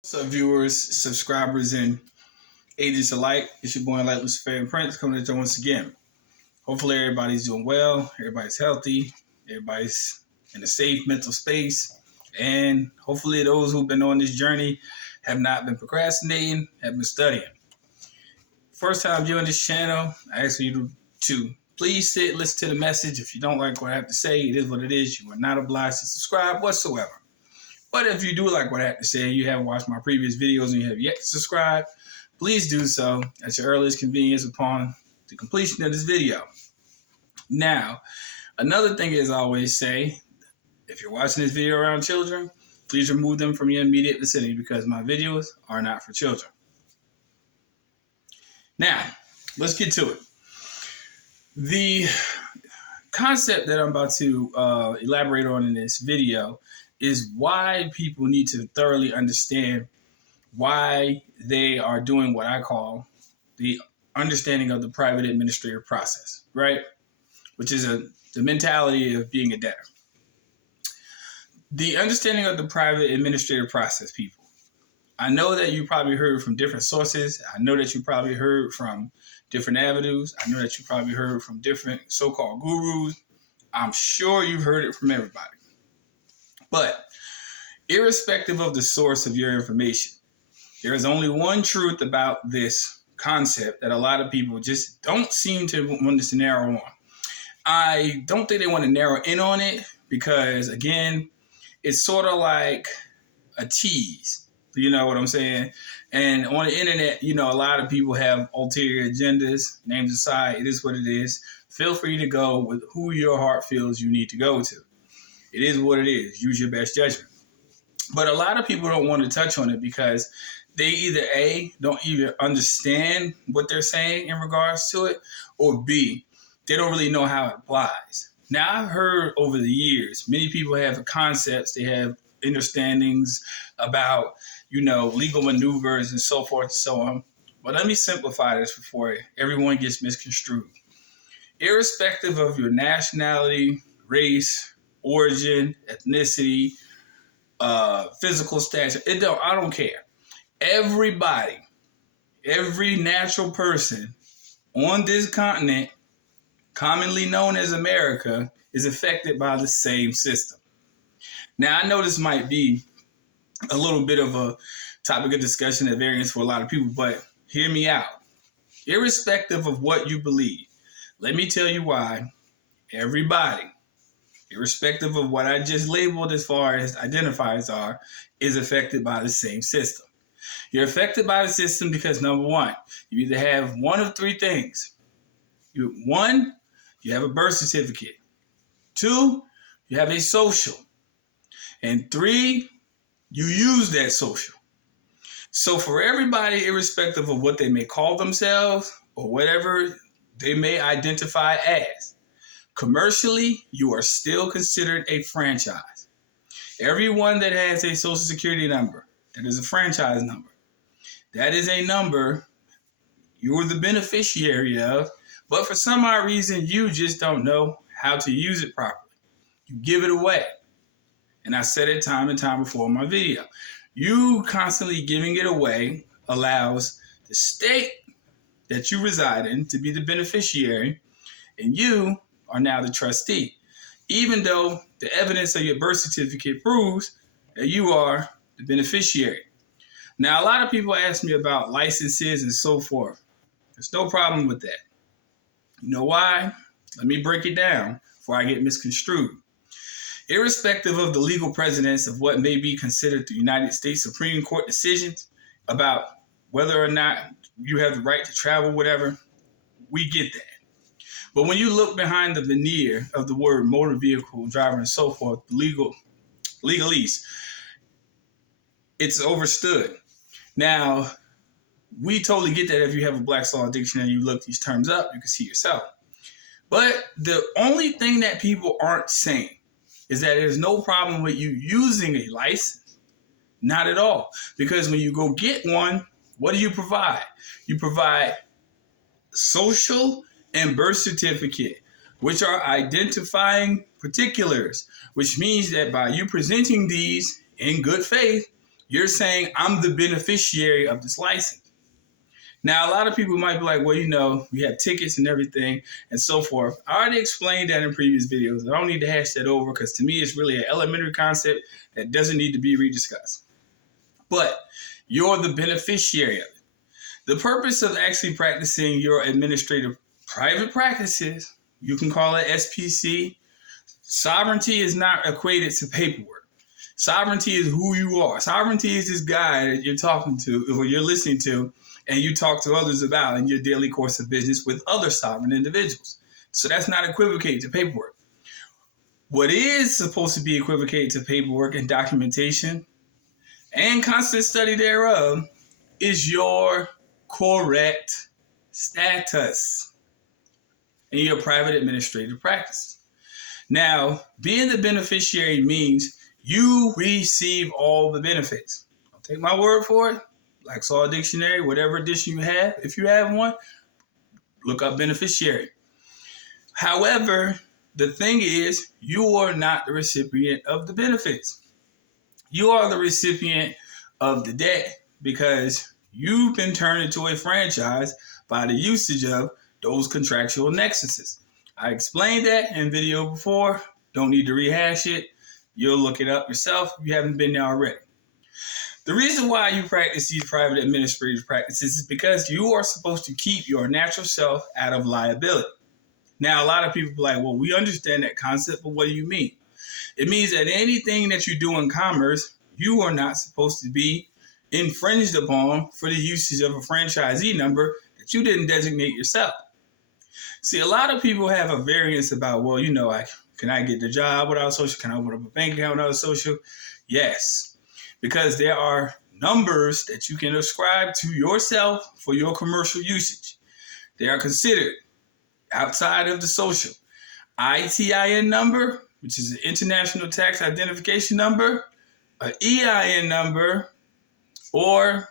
What's up, viewers, subscribers, and agents alike? It's your boy, Luciferian Prince, coming at you once again. Hopefully, everybody's doing well, everybody's healthy, everybody's in a safe mental space, and hopefully, those who've been on this journey have not been procrastinating, have been studying. First time viewing this channel, I ask you to please sit, listen to the message. If you don't like what I have to say, it is what it is. You are not obliged to subscribe whatsoever. But if you do like what I have to say and you haven't watched my previous videos and you have yet to subscribe, please do so at your earliest convenience upon the completion of this video. Now, another thing is I always say, if you're watching this video around children, please remove them from your immediate vicinity because my videos are not for children. Now, let's get to it. The concept that I'm about to elaborate on in this video is why people need to thoroughly understand why they are doing what I call the understanding of the private administrative process, right? Which is the mentality of being a debtor. The understanding of the private administrative process, people. I know that you probably heard from different sources. I know that you probably heard from different avenues. I know that you probably heard from different so-called gurus. I'm sure you've heard it from everybody. But irrespective of the source of your information, there is only one truth about this concept that a lot of people just don't seem to want to narrow on. I don't think they want to narrow in on it because, again, it's sort of like a tease. You know what I'm saying? And on the internet, a lot of people have ulterior agendas. Names aside, it is what it is. Feel free to go with who your heart feels you need to go to. It is what it is. Use your best judgment. But a lot of people don't want to touch on it because they either A, don't even understand what they're saying in regards to it, or B, they don't really know how it applies. Now, I've heard over the years, many people have concepts, they have understandings about, legal maneuvers and so forth and so on. But let me simplify this before everyone gets misconstrued. Irrespective of your nationality, race, origin, ethnicity, physical stature, I don't care. Everybody, every natural person on this continent, commonly known as America, is affected by the same system. Now, I know this might be a little bit of a topic of discussion at variance for a lot of people, but hear me out. Irrespective of what you believe, let me tell you why everybody, irrespective of what I just labeled as far as identifiers are, is affected by the same system. You're affected by the system because, number one, you either have one of three things. One, you have a birth certificate. Two, you have a social. And three, you use that social. So for everybody, irrespective of what they may call themselves or whatever they may identify as, commercially, you are still considered a franchise. Everyone that has a social security number, that is a franchise number, that is a number you're the beneficiary of, but for some odd reason, you just don't know how to use it properly. You give it away. And I said it time and time before in my video. You constantly giving it away allows the state that you reside in to be the beneficiary, and you are now the trustee, even though the evidence of your birth certificate proves that you are the beneficiary. Now, a lot of people ask me about licenses and so forth. There's no problem with that. You know why? Let me break it down before I get misconstrued. Irrespective of the legal precedence of what may be considered the United States Supreme Court decisions about whether or not you have the right to travel, whatever, we get that. But when you look behind the veneer of the word motor vehicle driver and so forth, legalese, it's overstood. Now, we totally get that if you have a Black's Law Dictionary and you look these terms up, you can see yourself. But the only thing that people aren't saying is that there's no problem with you using a license. Not at all. Because when you go get one, what do you provide? You provide social and birth certificate, which are identifying particulars, which means that by you presenting these in good faith, You're saying I'm the beneficiary of this license. Now, a lot of people might be like, well, you know, we have tickets and everything and so forth. I already explained that in previous videos. I don't need to hash that over because to me, it's really an elementary concept that doesn't need to be rediscussed. But you're the beneficiary of it. The purpose of actually practicing your administrative private practices, you can call it SPC. Sovereignty is not equated to paperwork. Sovereignty is who you are. Sovereignty is this guy that you're talking to or you're listening to and you talk to others about in your daily course of business with other sovereign individuals. So that's not equivocated to paperwork. What is supposed to be equivocated to paperwork and documentation and constant study thereof is your correct status in your private administrative practice. Now, being the beneficiary means you receive all the benefits. Don't take my word for it. Lexall Dictionary, whatever edition you have, if you have one, look up beneficiary. However, the thing is, you are not the recipient of the benefits. You are the recipient of the debt because you've been turned into a franchise by the usage of those contractual nexuses. I explained that in video before. Don't need to rehash it. You'll look it up yourself if you haven't been there already. The reason why you practice these private administrative practices is because you are supposed to keep your natural self out of liability. Now, a lot of people are like, well, we understand that concept, but what do you mean? It means that anything that you do in commerce, you are not supposed to be infringed upon for the usage of a franchisee number that you didn't designate yourself. See, a lot of people have a variance about, well, you know, can I get the job without social? Can I open up a bank account without social? Yes, because there are numbers that you can ascribe to yourself for your commercial usage. They are considered outside of the social. ITIN number, which is an International Tax Identification Number, an EIN number, or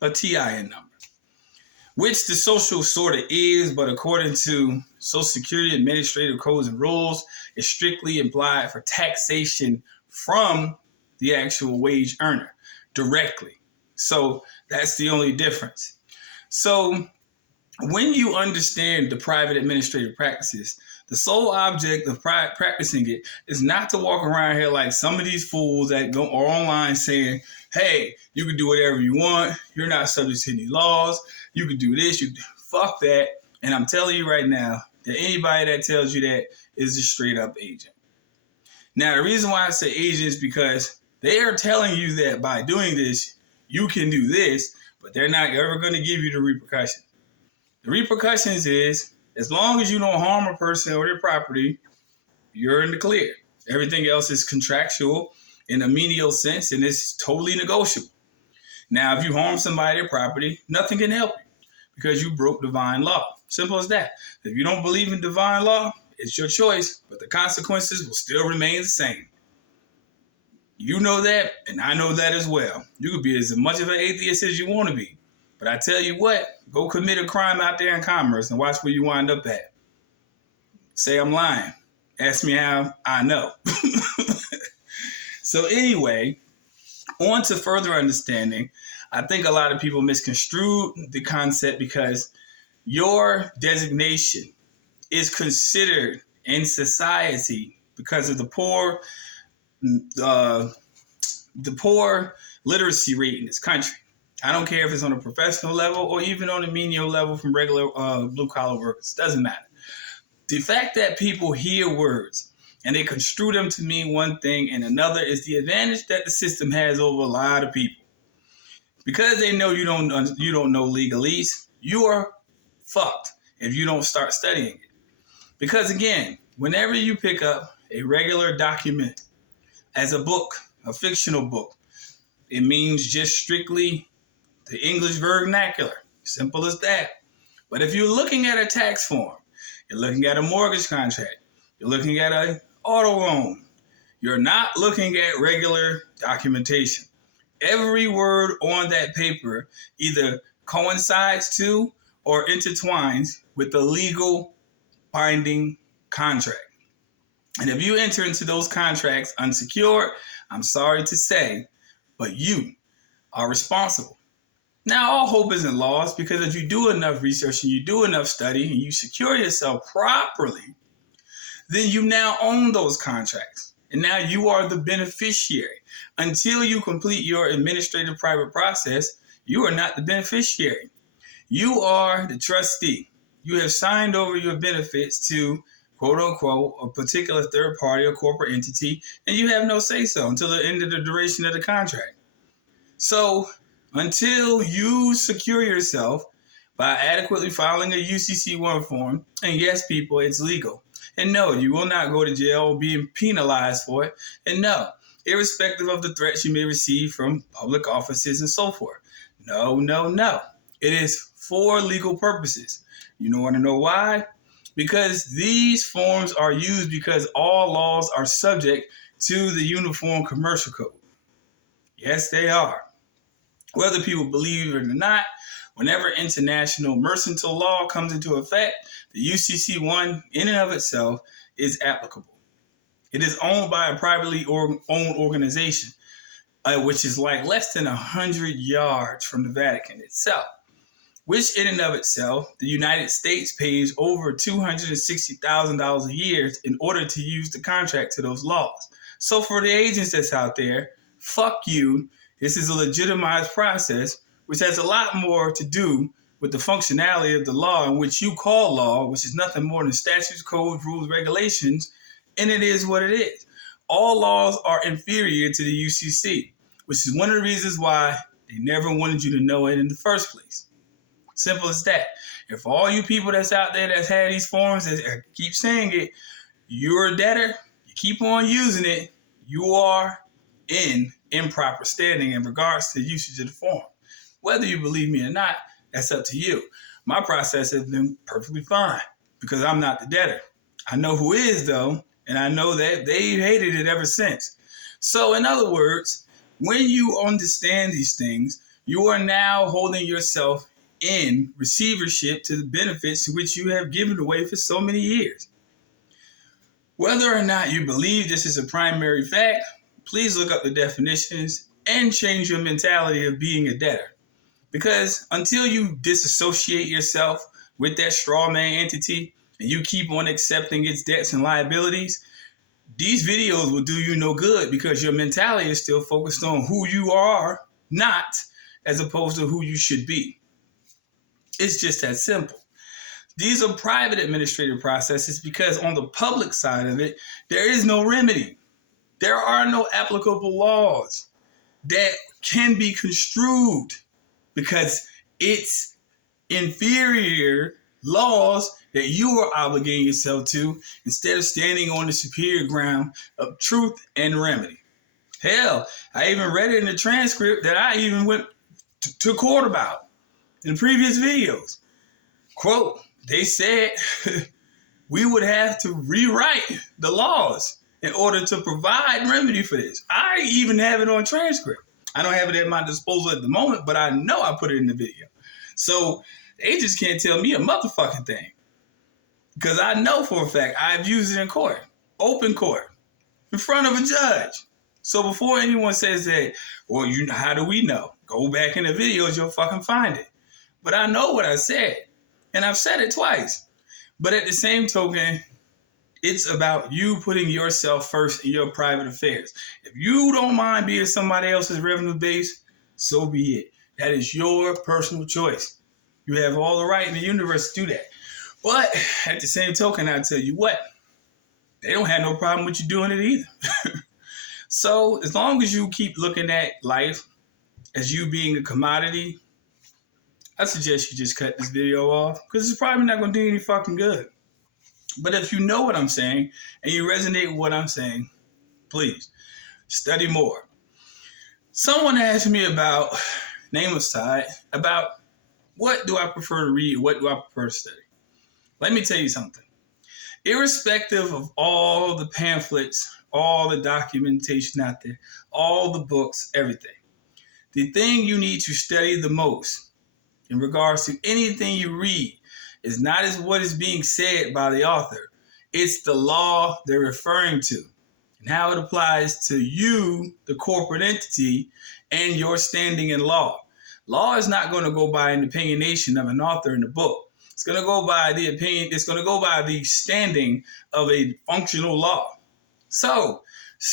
a TIN number, which the social sort of is, but according to Social Security Administrative Codes and Rules, is strictly implied for taxation from the actual wage earner directly. So that's the only difference. So when you understand the private administrative practices, the sole object of practicing it is not to walk around here like some of these fools that go online saying, hey, you can do whatever you want. You're not subject to any laws. You can do this. Fuck that. And I'm telling you right now that anybody that tells you that is a straight up agent. Now, the reason why I say agent is because they are telling you that by doing this, you can do this, but they're not ever going to give you the repercussions. The repercussions is, as long as you don't harm a person or their property, you're in the clear. Everything else is contractual in a menial sense, and it's totally negotiable. Now, if you harm somebody or their property, nothing can help you because you broke divine law. Simple as that. If you don't believe in divine law, it's your choice, but the consequences will still remain the same. You know that, and I know that as well. You could be as much of an atheist as you want to be. But I tell you what, go commit a crime out there in commerce and watch where you wind up at. Say I'm lying. Ask me how I know. So anyway, on to further understanding, I think a lot of people misconstrue the concept because your designation is considered in society because of the poor literacy rate in this country. I don't care if it's on a professional level or even on a menial level from regular blue-collar workers. Doesn't matter. The fact that people hear words and they construe them to mean one thing and another is the advantage that the system has over a lot of people. Because they know you don't know legalese, you are fucked if you don't start studying it. Because again, whenever you pick up a regular document as a book, a fictional book, it means just strictly the English vernacular. Simple as that. But if you're looking at a tax form, you're looking at a mortgage contract, you're looking at an auto loan, you're not looking at regular documentation. Every word on that paper either coincides to or intertwines with the legal binding contract. And if you enter into those contracts unsecured, I'm sorry to say, but you are responsible. Now, all hope isn't lost, because if you do enough research and you do enough study and you secure yourself properly, then you now own those contracts. And now you are the beneficiary. Until you complete your administrative private process, you are not the beneficiary. You are the trustee. You have signed over your benefits to, quote unquote, a particular third party or corporate entity, and you have no say so until the end of the duration of the contract. So until you secure yourself by adequately filing a UCC-1 form, and yes, people, it's legal. And no, you will not go to jail or be penalized for it. And no, irrespective of the threats you may receive from public offices and so forth. No. It is for legal purposes. You want to know why? Because these forms are used because all laws are subject to the Uniform Commercial Code. Yes, they are. Whether people believe it or not, whenever international mercantile law comes into effect, the UCC-1 in and of itself is applicable. It is owned by a privately owned organization, which is like less than 100 yards from the Vatican itself, which in and of itself, the United States pays over $260,000 a year in order to use the contract to those laws. So for the agents that's out there, fuck you. This is a legitimized process, which has a lot more to do with the functionality of the law in which you call law, which is nothing more than statutes, codes, rules, regulations, and it is what it is. All laws are inferior to the UCC, which is one of the reasons why they never wanted you to know it in the first place. Simple as that. If all you people that's out there that's had these forms, that keep saying it, you're a debtor, you keep on using it, you are in improper standing in regards to the usage of the form. Whether you believe me or not, that's up to you. My process has been perfectly fine because I'm not the debtor. I know who is, though, and I know that they hated it ever since. So in other words, when you understand these things, you are now holding yourself in receivership to the benefits to which you have given away for so many years. Whether or not you believe this is a primary fact, please look up the definitions and change your mentality of being a debtor. Because until you disassociate yourself with that straw man entity and you keep on accepting its debts and liabilities, these videos will do you no good because your mentality is still focused on who you are, not as opposed to who you should be. It's just that simple. These are private administrative processes because on the public side of it, there is no remedy. There are no applicable laws that can be construed because it's inferior laws that you are obligating yourself to instead of standing on the superior ground of truth and remedy. Hell, I even read it in the transcript that I even went to court about in previous videos. Quote, they said we would have to rewrite the laws in order to provide remedy for this. I even have it on transcript. I don't have it at my disposal at the moment, but I know I put it in the video. So they just can't tell me a motherfucking thing. Because I know for a fact I've used it in court, open court, in front of a judge. So before anyone says that, well, how do we know? Go back in the videos, you'll fucking find it. But I know what I said, and I've said it twice. But at the same token, it's about you putting yourself first in your private affairs. If you don't mind being somebody else's revenue base, so be it. That is your personal choice. You have all the right in the universe to do that. But at the same token, I tell you what, they don't have no problem with you doing it either. So as long as you keep looking at life as you being a commodity, I suggest you just cut this video off because it's probably not going to do any fucking good. But if you know what I'm saying and you resonate with what I'm saying, please study more. Someone asked me about, nameless tide, about what do I prefer to read, what do I prefer to study. Let me tell you something. Irrespective of all the pamphlets, all the documentation out there, all the books, everything, the thing you need to study the most in regards to anything you read is not as what is being said by the author. It's the law they're referring to. And and how it applies to you, the corporate entity, and your standing in law. Law is not going to go by an opinionation of an author in the book. It's going to go by the opinion. It's going to go by the standing of a functional law. So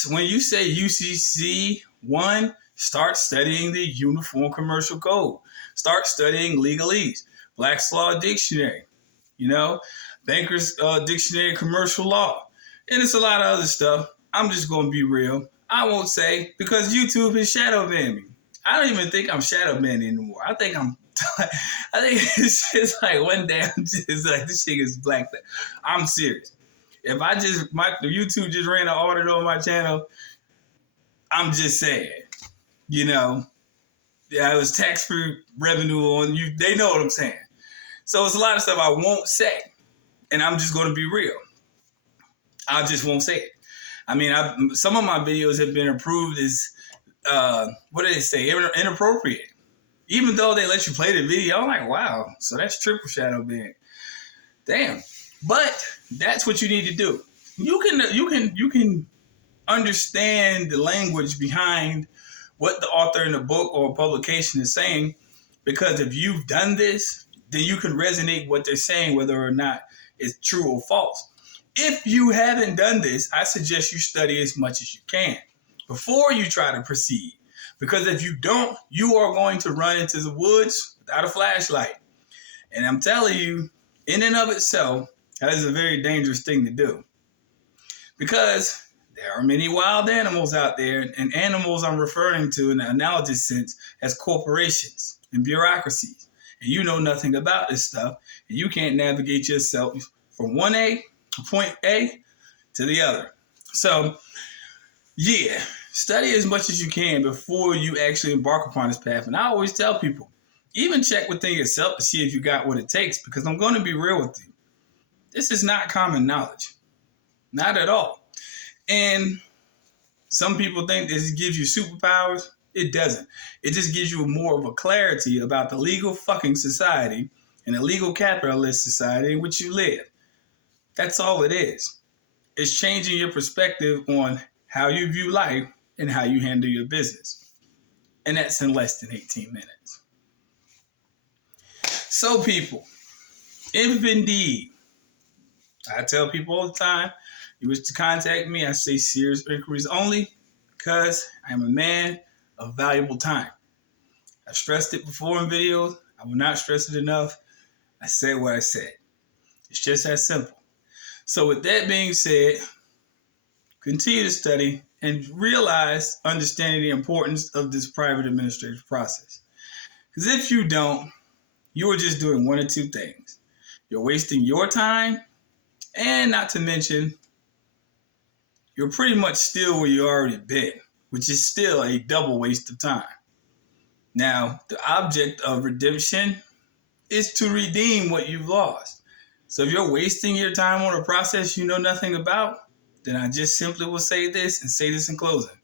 when you say UCC 1, start studying the Uniform Commercial Code. Start studying legalese, Black's Law Dictionary, Banker's Dictionary of Commercial Law. And it's a lot of other stuff. I'm just going to be real. I won't say, because YouTube is shadow banning me. I don't even think I'm shadow banned anymore. I think it's just like one day I'm just like, this shit is black. I'm serious. If YouTube just ran an audit on my channel, I'm just saying, it was tax-free revenue on you. They know what I'm saying. So it's a lot of stuff I won't say, and I'm just going to be real. I just won't say it. I mean, some of my videos have been approved as, what do they say, inappropriate. Even though they let you play the video, I'm like, wow, so that's triple shadow ban. Damn. But that's what you need to do. You can understand the language behind what the author in the book or publication is saying, because if you've done this, then you can resonate what they're saying, whether or not it's true or false. If you haven't done this, I suggest you study as much as you can before you try to proceed. Because if you don't, you are going to run into the woods without a flashlight. And I'm telling you, in and of itself, that is a very dangerous thing to do. Because there are many wild animals out there, and animals I'm referring to in the analogous sense as corporations and bureaucracies. And you know nothing about this stuff, and you can't navigate yourself from point A to the other. So, yeah, study as much as you can before you actually embark upon this path. And I always tell people, even check within yourself to see if you got what it takes, because I'm going to be real with you. This is not common knowledge. Not at all. And some people think this gives you superpowers. It doesn't. It just gives you more of a clarity about the legal fucking society and the legal capitalist society in which you live. That's all it is. It's changing your perspective on how you view life and how you handle your business. And that's in less than 18 minutes. So people, if indeed, I tell people all the time, you wish to contact me, I say serious inquiries only, because I am a man of valuable time. I stressed it before in videos. I will not stress it enough. I said what I said. It's just that simple. So with that being said, continue to study and understanding the importance of this private administrative process. Because if you don't, you are just doing one or two things. You're wasting your time, and not to mention, you're pretty much still where you already been, which is still a double waste of time. Now, the object of redemption is to redeem what you've lost. So if you're wasting your time on a process you know nothing about, then I just simply will say this and say this in closing.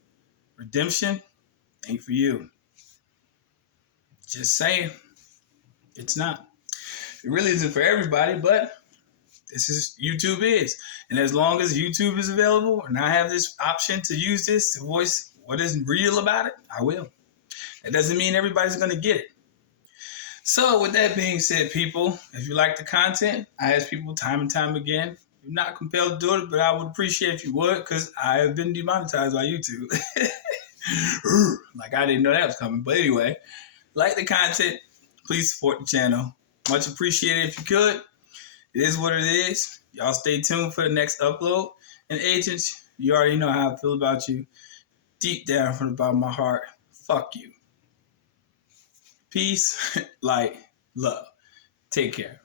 Redemption ain't for you. Just saying. It's not. It really isn't for everybody, but this is YouTube is. And as long as YouTube is available and I have this option to use this to voice what is real about it, I will. That doesn't mean everybody's going to get it. So with that being said, people, if you like the content, I ask people time and time again, you're not compelled to do it, but I would appreciate if you would, because I have been demonetized by YouTube. Like I didn't know that was coming. But anyway, like the content, please support the channel. Much appreciated if you could. It is what it is. Y'all stay tuned for the next upload. And agents, you already know how I feel about you. Deep down from the bottom of my heart, fuck you. Peace, light, love. Take care.